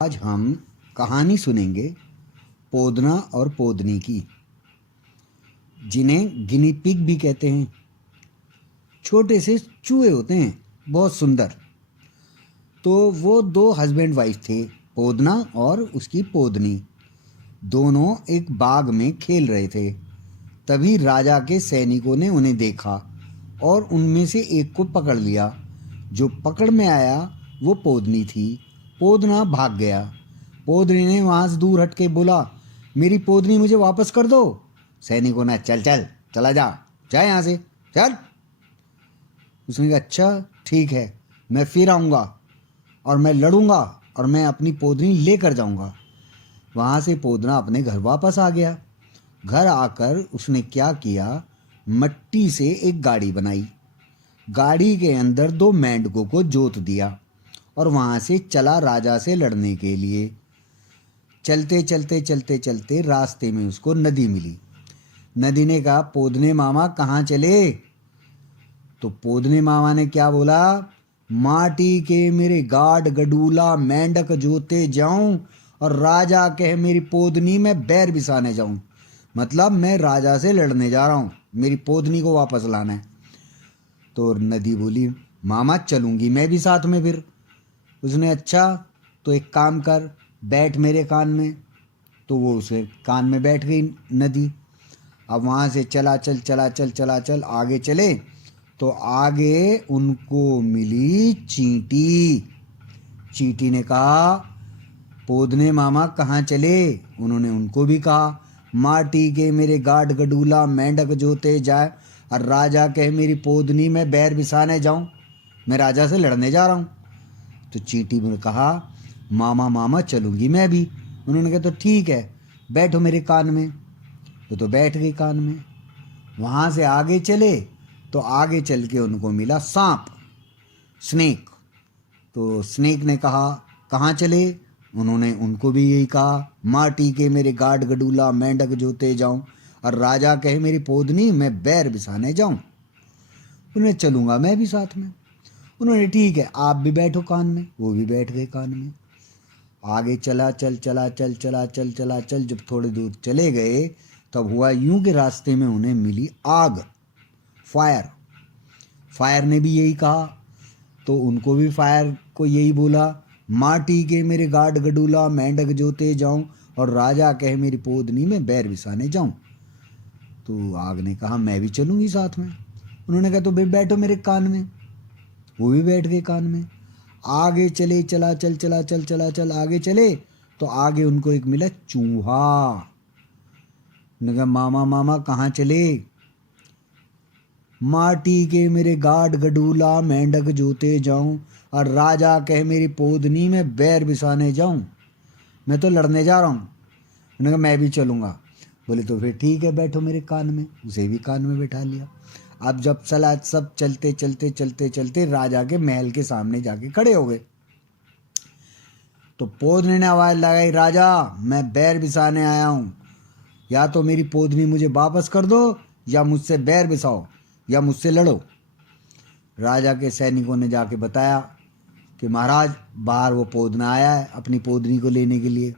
आज हम कहानी सुनेंगे पोदना और पोदनी की, जिन्हें गिनी पिग भी कहते हैं। छोटे से चूहे होते हैं, बहुत सुंदर। तो वो दो हस्बैंड वाइफ थे, पोदना और उसकी पोदनी। दोनों एक बाग में खेल रहे थे। तभी राजा के सैनिकों ने उन्हें देखा और उनमें से एक को पकड़ लिया। जो पकड़ में आया वो पोदनी थी। पोदना भाग गया। पोदनी ने वहाँ से दूर हट के बोला, मेरी पोदनी मुझे वापस कर दो। सैनिकों ने, चल चल चला जा, जा यहाँ से चल। उसने कहा, अच्छा ठीक है, मैं फिर आऊँगा और मैं लड़ूंगा और मैं अपनी पोदनी लेकर जाऊँगा। वहाँ से पोदना अपने घर वापस आ गया। घर आकर उसने क्या किया, मट्टी से एक गाड़ी बनाई। गाड़ी के अंदर दो मेंढकों को जोत दिया और वहाँ से चला राजा से लड़ने के लिए। चलते चलते चलते चलते रास्ते में उसको नदी मिली। नदी ने कहा, पोदने मामा कहाँ चले? तो पोदने मामा ने क्या बोला, माटी के मेरे गाड गडूला मेंढक जोते जाऊं और राजा कहे मेरी पोदनी में बैर बिसाने जाऊं। मतलब मैं राजा से लड़ने जा रहा हूं, मेरी पोदनी को वापस लाना है। तो नदी बोली, मामा चलूंगी मैं भी साथ में फिर। उसने, अच्छा तो एक काम कर, बैठ मेरे कान में। तो वो उसे कान में बैठ गई नदी। अब वहाँ से चला चल चला चल चला चल आगे चले तो आगे उनको मिली चींटी। चींटी ने कहा, पोदने मामा कहाँ चले? उन्होंने उनको भी कहा, माटी के मेरे गाड गडूला मेंढक जोते जाए और राजा कहे मेरी पोदनी में बैर बिसाने जाऊं, मैं राजा से लड़ने जा रहा हूं। तो चींटी ने कहा, मामा मामा चलूंगी मैं भी। उन्होंने कहा, तो ठीक है, बैठो मेरे कान में। तो बैठ गई कान में। वहाँ से आगे चले तो आगे चल के उनको मिला सांप, स्नेक। तो स्नेक ने कहा, कहाँ चले? उन्होंने उनको भी यही कहा, माटी के मेरे गाड गडूला मेंढक जोते जाऊं और राजा कहे मेरी पोदनी मैं बैर बिसाने जाऊं। उन्हें चलूंगा मैं भी साथ में। उन्होंने, ठीक है, आप भी बैठो कान में। वो भी बैठ गए कान में। आगे चला चल चला चल चला चल चला चल जब थोड़ी दूर चले गए तब हुआ यूं कि रास्ते में उन्हें मिली आग, फायर। फायर ने भी यही कहा तो उनको भी फायर को यही बोला, माटी के मेरे गाड गडूला मेंढक जोते जाऊं और राजा कहे मेरी पोदनी में बैर बिसाने जाऊं। तो आग ने कहा, मैं भी चलूंगी साथ में। उन्होंने कहा, तो बैठो मेरे कान में। वो भी बैठ गए कान में। आगे चले चला चल चला चल चला चल आगे चले तो आगे उनको एक मिला चूहा। उन्होंने कहा, मामा मामा कहाँ चले? माटी के मेरे गाड गडूला मेंढक जोते जाऊं और राजा कहे मेरी पोदनी में बैर बिसाने जाऊं, मैं तो लड़ने जा रहा हूं। उन्होंने कहा, मैं भी चलूंगा। बोले, तो फिर ठीक है, बैठो मेरे कान में। उसे भी कान में बैठा लिया। अब जब चला सब चलते चलते चलते चलते राजा के महल के सामने जाके खड़े हो गए। तो पोदने ने आवाज लगाई, राजा मैं बैर बिसाने आया हूँ, या तो मेरी पोदनी मुझे वापस कर दो या मुझसे बैर बिसाओ या मुझसे लड़ो। राजा के सैनिकों ने जाके बताया कि महाराज बाहर वो पोदना आया है अपनी पोदनी को लेने के लिए।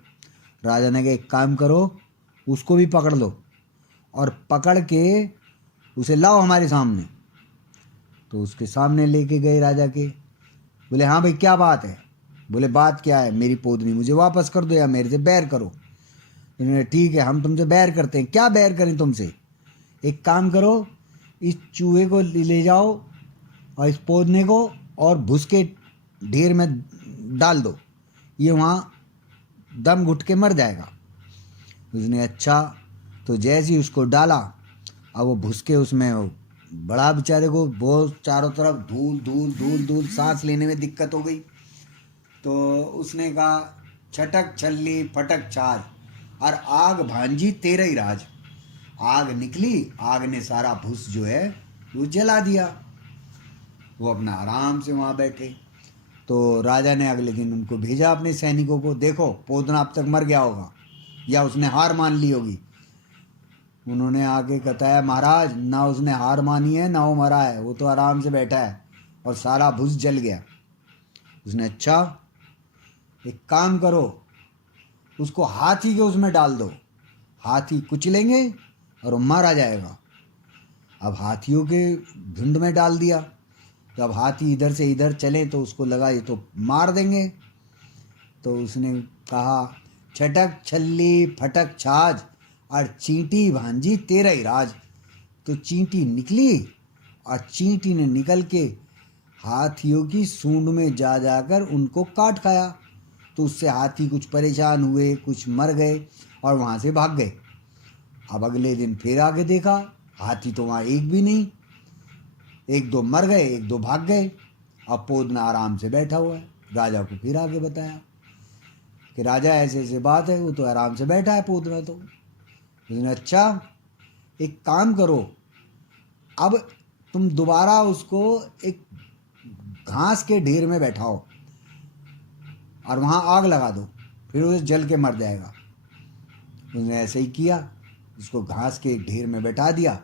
राजा ने कहा, एक काम करो, उसको भी पकड़ लो और पकड़ के उसे लाओ हमारे सामने। तो उसके सामने लेके गए राजा के। बोले, हाँ भाई क्या बात है? बोले, बात क्या है, मेरी पोदनी मुझे वापस कर दो या मेरे से बैर करो। इन्होंने, ठीक है, हम तुमसे बैर करते हैं। क्या बैर करें तुमसे? एक काम करो, इस चूहे को ले जाओ और इस पोदने को और भूस के ढेर में डाल दो, ये वहाँ दम घुट के मर जाएगा। उसने, अच्छा। तो जैसे ही उसको डाला, अब वो भुसके उसमें वो बड़ा बेचारे को बहुत चारों तरफ धूल धूल धूल धूल, सांस लेने में दिक्कत हो गई। तो उसने कहा, छटक छल्ली फटक छाछ और आग भांजी तेरा ही राज। आग निकली, आग ने सारा भूस जो है वो जला दिया। वो अपना आराम से वहाँ बैठे। तो राजा ने अगले दिन उनको भेजा अपने सैनिकों को, देखो पोदना अब तक मर गया होगा या उसने हार मान ली होगी। उन्होंने आके बताया, महाराज ना उसने हार मानी है ना वो मरा है, वो तो आराम से बैठा है और सारा भुस जल गया। उसने, अच्छा एक काम करो, उसको हाथी के उसमें डाल दो, हाथी कुचलेंगे और वो मारा जाएगा। अब हाथियों के झुंड में डाल दिया, तो अब हाथी इधर से इधर चले तो उसको लगा ये तो मार देंगे। तो उसने कहा, छटक छल्ली फटक छाछ और चींटी भांजी तेरा ही राज। तो चींटी निकली और चींटी ने निकल के हाथियों की सूंड में जा जाकर उनको काट खाया। तो उससे हाथी कुछ परेशान हुए, कुछ मर गए और वहाँ से भाग गए। अब अगले दिन फिर आके देखा, हाथी तो वहाँ एक भी नहीं, एक दो मर गए, एक दो भाग गए। अब पोदना आराम से बैठा हुआ है। राजा को फिर आगे बताया कि राजा ऐसे ऐसे बात है, वो तो आराम से बैठा है पोदना। तो उसने, अच्छा एक काम करो, अब तुम दोबारा उसको एक घास के ढेर में बैठाओ और वहाँ आग लगा दो, फिर वो जल के मर जाएगा। उसने ऐसे ही किया, उसको घास के एक ढेर में बैठा दिया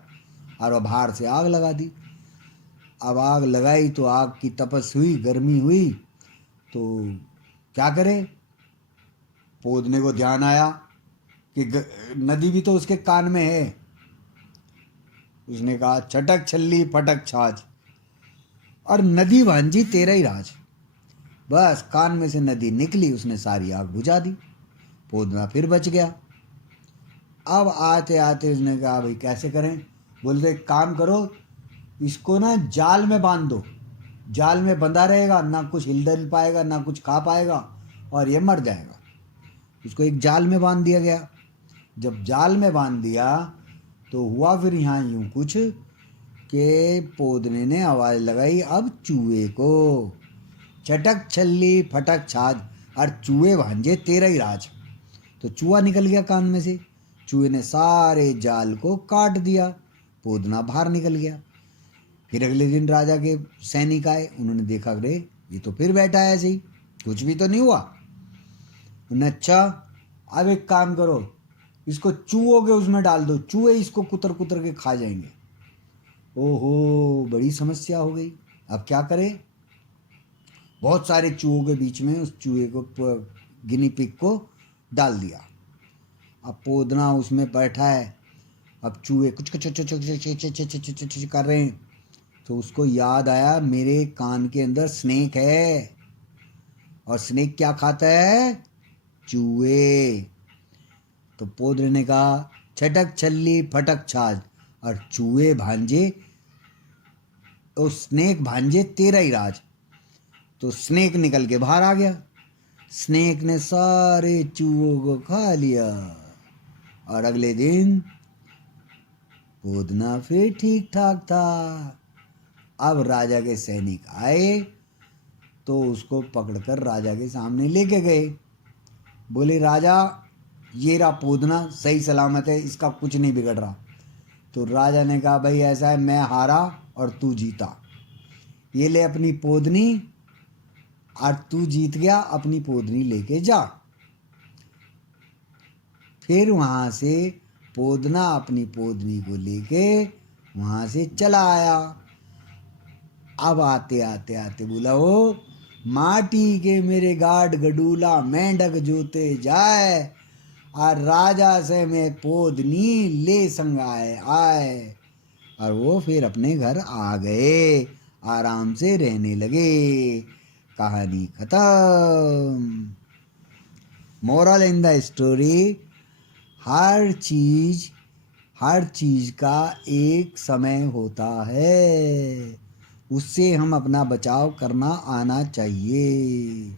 और वह बाहर से आग लगा दी। अब आग लगाई तो आग की तपस हुई, गर्मी हुई, तो क्या करे, पोदने को ध्यान आया कि नदी भी तो उसके कान में है। उसने कहा, छटक छल्ली फटक छाछ और नदी भांजी तेरा ही राज। बस कान में से नदी निकली, उसने सारी आग बुझा दी। पोदना फिर बच गया। अब आते आते उसने कहा, भाई कैसे करें। बोलते, एक काम करो, इसको ना जाल में बांध दो, जाल में बंधा रहेगा, ना कुछ हिल डुल पाएगा, ना कुछ खा पाएगा और ये मर जाएगा। उसको एक जाल में बांध दिया गया। जब जाल में बांध दिया तो हुआ फिर यहाँ यूं कुछ कि पोदने ने आवाज़ लगाई, अब चूहे को, चटक छल्ली फटक छाछ और चूहे भांजे तेरा ही राज। तो चूहा निकल गया कान में से, चूहे ने सारे जाल को काट दिया, पोदना बाहर निकल गया। फिर अगले दिन राजा के सैनिक आए, उन्होंने देखा, अरे ये तो फिर बैठा है ऐसे ही, कुछ भी तो नहीं हुआ। उन्होंने, अच्छा अब एक काम करो, इसको चूहों के उसमें डाल दो, चूहे इसको कुतर कुतर के खा जाएंगे। ओहो, बड़ी समस्या हो गई। अब क्या करें। बहुत सारे चूहों के बीच में उस चूहे को, गिनी पिग को डाल दिया। अब पोदना उसमें बैठा है, अब चूहे कुछ कुछ कर रहे हैं। तो उसको याद आया, मेरे कान के अंदर स्नेक है और स्नेक क्या खाता है, चूहे। तो पोदरे ने कहा, छटक छल्ली फटक छाछ और चूहे भांजे, और स्नेक भांजे तेरा ही राज। तो स्नेक निकल के बाहर आ गया। स्नेक ने सारे चूहों को खा लिया और अगले दिन पोदना फिर ठीक ठाक था। अब राजा के सैनिक आए तो उसको पकड़कर राजा के सामने लेके गए। बोले, राजा ये रहा पोदना, सही सलामत है, इसका कुछ नहीं बिगड़ रहा। तो राजा ने कहा, भाई ऐसा है, मैं हारा और तू जीता, ये ले अपनी पोदनी, और तू जीत गया, अपनी पोदनी लेके जा। फिर वहाँ से पोदना अपनी पोदनी को लेके वहाँ से चला आया। अब आते आते आते बोला, ओ माटी के मेरे गाड गडूला मेंढक जोते जाए, और राजा से मैं पोदनी ले संग आए आए। और वो फिर अपने घर आ गए, आराम से रहने लगे। कहानी खत्म। मोरल इन द स्टोरी, हर चीज का एक समय होता है, उससे हम अपना बचाव करना आना चाहिए।